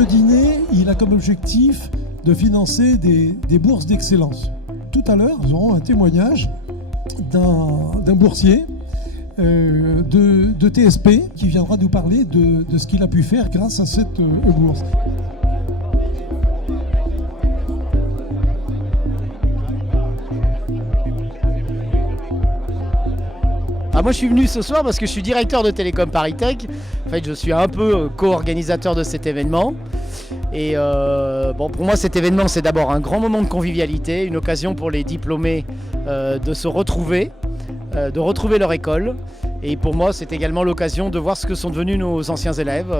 Ce dîner, il a comme objectif de financer des bourses d'excellence. Tout à l'heure, nous aurons un témoignage d'un boursier de TSP qui viendra nous parler de ce qu'il a pu faire grâce à cette bourse. Moi je suis venu ce soir parce que je suis directeur de Télécom Paris Tech. En fait je suis un peu co-organisateur de cet événement. Et pour moi cet événement c'est d'abord un grand moment de convivialité, une occasion pour les diplômés de se retrouver, de retrouver leur école. Et pour moi c'est également l'occasion de voir ce que sont devenus nos anciens élèves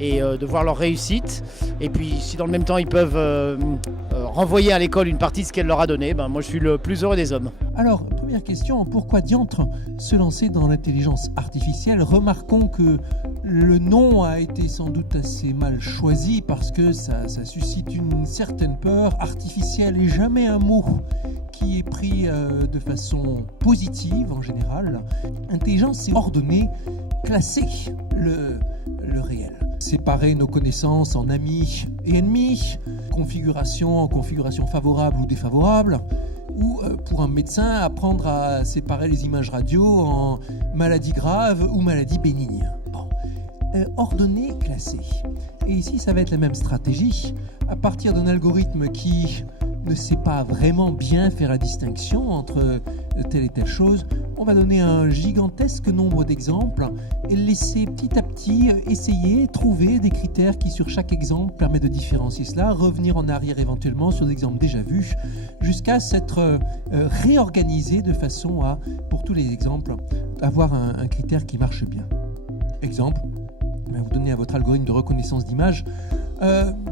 et de voir leur réussite. Et puis si dans le même temps ils peuvent renvoyer à l'école une partie de ce qu'elle leur a donné, moi je suis le plus heureux des hommes. Alors, première question, pourquoi diantre se lancer dans l'intelligence artificielle? Remarquons que le nom a été sans doute assez mal choisi parce que ça suscite une certaine peur. Artificielle est jamais un mot qui est pris de façon positive en général. Intelligence, c'est ordonner, classer le réel. Séparer nos connaissances en amis et ennemis, configuration favorable ou défavorable, ou pour un médecin apprendre à séparer les images radio en maladies graves ou maladies bénignes. Ordonner, classer. Et ici, ça va être la même stratégie. À partir d'un algorithme qui ne sait pas vraiment bien faire la distinction entre telle et telle chose, on va donner un gigantesque nombre d'exemples et laisser petit à petit essayer, trouver des critères qui sur chaque exemple permettent de différencier cela, revenir en arrière éventuellement sur des exemples déjà vus, jusqu'à s'être réorganisé de façon à, pour tous les exemples, avoir un critère qui marche bien. Exemple, vous donnez à votre algorithme de reconnaissance d'images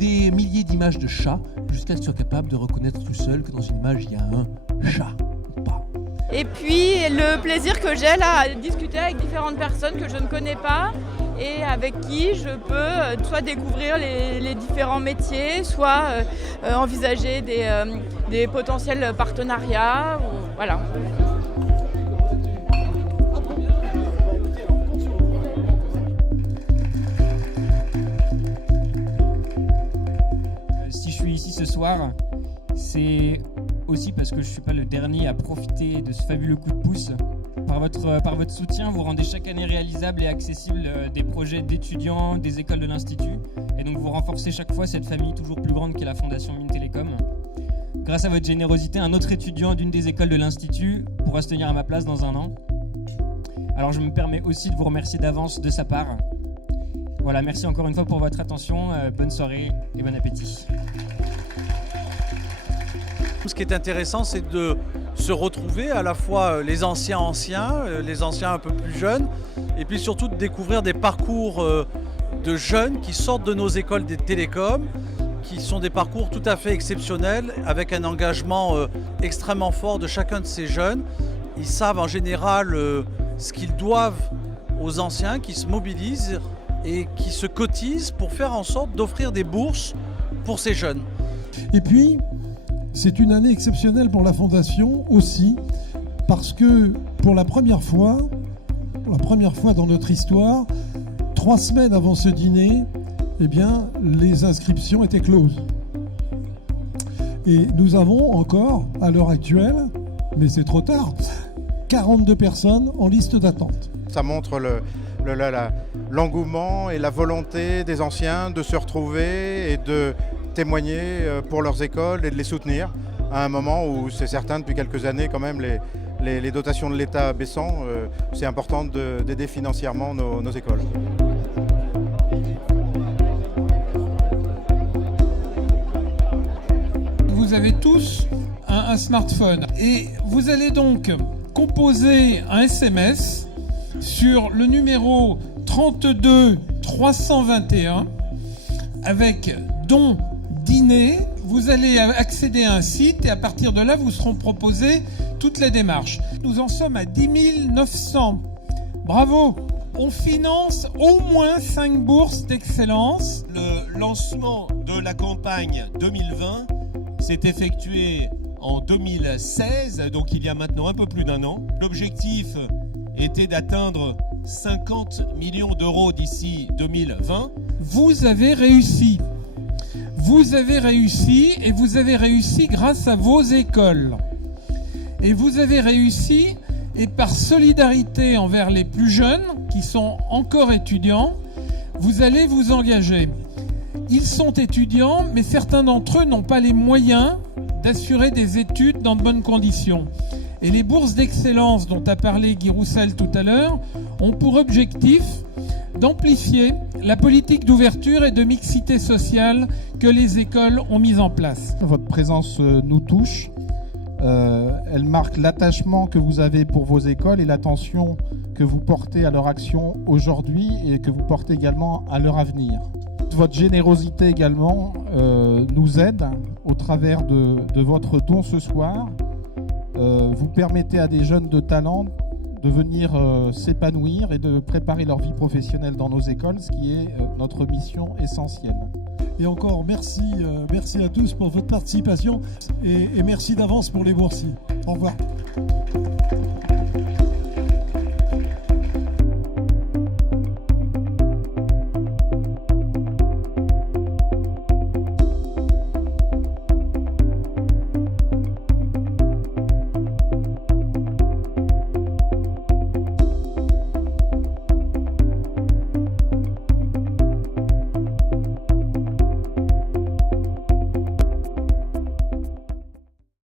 des milliers d'images de chats jusqu'à ce qu'il soit capable de reconnaître tout seul que dans une image il y a un chat ou pas. Et puis le plaisir que j'ai là à discuter avec différentes personnes que je ne connais pas et avec qui je peux soit découvrir les différents métiers, soit envisager des potentiels partenariats. Voilà. Ici ce soir, c'est aussi parce que je ne suis pas le dernier à profiter de ce fabuleux coup de pouce. Par votre soutien, vous rendez chaque année réalisable et accessible des projets d'étudiants, des écoles de l'Institut. Et donc vous renforcez chaque fois cette famille toujours plus grande qu'est la Fondation Mines Télécom. Grâce à votre générosité, un autre étudiant d'une des écoles de l'Institut pourra se tenir à ma place dans un an. Alors je me permets aussi de vous remercier d'avance de sa part. Voilà, merci encore une fois pour votre attention. Bonne soirée et bon appétit. Ce qui est intéressant, c'est de se retrouver à la fois les anciens un peu plus jeunes, et puis surtout de découvrir des parcours de jeunes qui sortent de nos écoles des télécoms, qui sont des parcours tout à fait exceptionnels, avec un engagement extrêmement fort de chacun de ces jeunes. Ils savent en général ce qu'ils doivent aux anciens, qui se mobilisent et qui se cotisent pour faire en sorte d'offrir des bourses pour ces jeunes. Et puis, c'est une année exceptionnelle pour la Fondation aussi, parce que pour la première fois dans notre histoire, 3 semaines avant ce dîner, les inscriptions étaient closes. Et nous avons encore, à l'heure actuelle, mais c'est trop tard, 42 personnes en liste d'attente. Ça montre l'engouement et la volonté des anciens de se retrouver et de témoigner pour leurs écoles et de les soutenir à un moment où c'est certain depuis quelques années quand même les dotations de l'État baissant, c'est important d'aider financièrement nos écoles. Vous avez tous un smartphone et vous allez donc composer un SMS sur le numéro 32 321 avec don dîner. Vous allez accéder à un site et à partir de là, vous seront proposées toutes les démarches. Nous en sommes à 10 900. Bravo! On finance au moins 5 bourses d'excellence. Le lancement de la campagne 2020 s'est effectué en 2016, donc il y a maintenant un peu plus d'un an. L'objectif était d'atteindre 50 millions d'euros d'ici 2020. Vous avez réussi. Vous avez réussi et vous avez réussi grâce à vos écoles. Et vous avez réussi et par solidarité envers les plus jeunes qui sont encore étudiants, vous allez vous engager. Ils sont étudiants, mais certains d'entre eux n'ont pas les moyens d'assurer des études dans de bonnes conditions. Et les bourses d'excellence dont a parlé Guy Roussel tout à l'heure ont pour objectif d'amplifier la politique d'ouverture et de mixité sociale que les écoles ont mise en place. Votre présence nous touche. Elle marque l'attachement que vous avez pour vos écoles et l'attention que vous portez à leur action aujourd'hui et que vous portez également à leur avenir. Votre générosité également nous aide au travers de votre don ce soir. Vous permettez à des jeunes de talent de venir s'épanouir et de préparer leur vie professionnelle dans nos écoles, ce qui est notre mission essentielle. Et encore merci à tous pour votre participation et merci d'avance pour les boursiers. Au revoir.